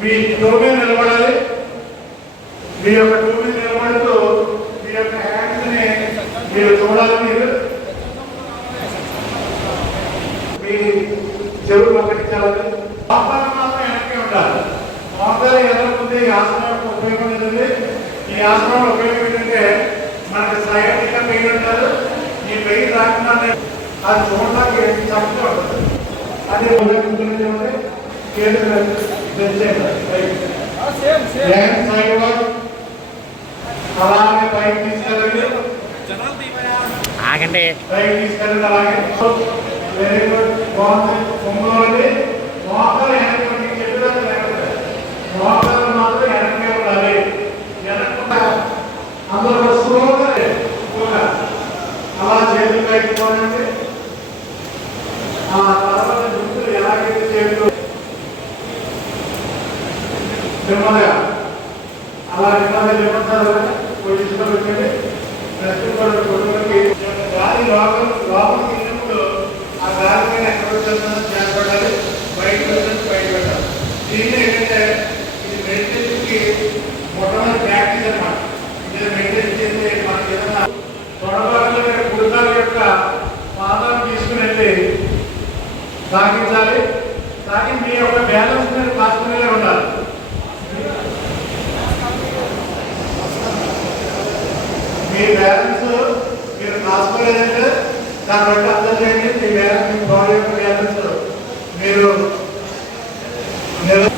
మీ two నిలబడాలి. మీ యొక్క two మీద నిలబడుతూ మీ యొక్క హ్యాండ్స్ని మీరు చూడాలి మీరు. మీ చెరువు ఒకటించాలి మోకాలు మాత్రం వెనక్కి ఉండాలి. మోకాలు ఎదరకుంటే ఈ ఆసనం ఉపయోగం ఏంటంటే ఈ ఆసనం ఉపయోగం ఏంటంటే మనకి సైనిక పెయిన్ ఉంటారు ఈ పెయిన్ రాకుండా అది చూడడానికి చక్కగా ఉంటుంది. అదే ఉపయోగించుకునేది చేతులు తెచ్చేయండి సైడ్ అలాగే పైకి తీసుకెళ్ళండి ఆగండి. పైకి తీసుకెళ్ళండి అలాగే వెరీ గుడ్ బాగుంది పొంగోలి మోకాలు వెనక్కి చెప్పినట్టు మోకాలు మాత్రం వెనక్కి ఉండాలి వెనక్కి అందులో స్లోగా అలా చేతులు పైకి పోనండి ఆ తర్వాత జుట్టు ఎలాగైతే చేతులు నెమ్మదిగా అలా నెమ్మదిగా నిలబడతారు పొజిషన్లో పెట్టండి నెక్స్ట్ కొడుకులకి గాలి లోపల లోపలికి వెళ్ళినప్పుడు ఆ గాలి మీద ఎక్కడ వచ్చేస్తుందో చేపడాలి బయట వచ్చింది బయట పెట్టాలి దీన్ని ఏంటంటే ఇది మెడిటేషన్కి మొట్టమొదటి ప్రాక్టీస్ అన్నమాట. ఇది మెడిటేషన్ చేస్తే మనకి ఏదైనా తొడబాటులో యొక్క పాదాలు తీసుకుని వెళ్ళి సాగించాలి. సాగి మీ యొక్క బ్యాలెన్స్ మీద కాసుకునే ఉండాలి మీ బ్యాలెన్స్ మీరు కాసుకోలేదంటే దాన్ని బట్టి అర్థం చేయండి మీ బ్యాలెన్స్ మీ బాడీ యొక్క బ్యాలెన్స్ మీరు నిల-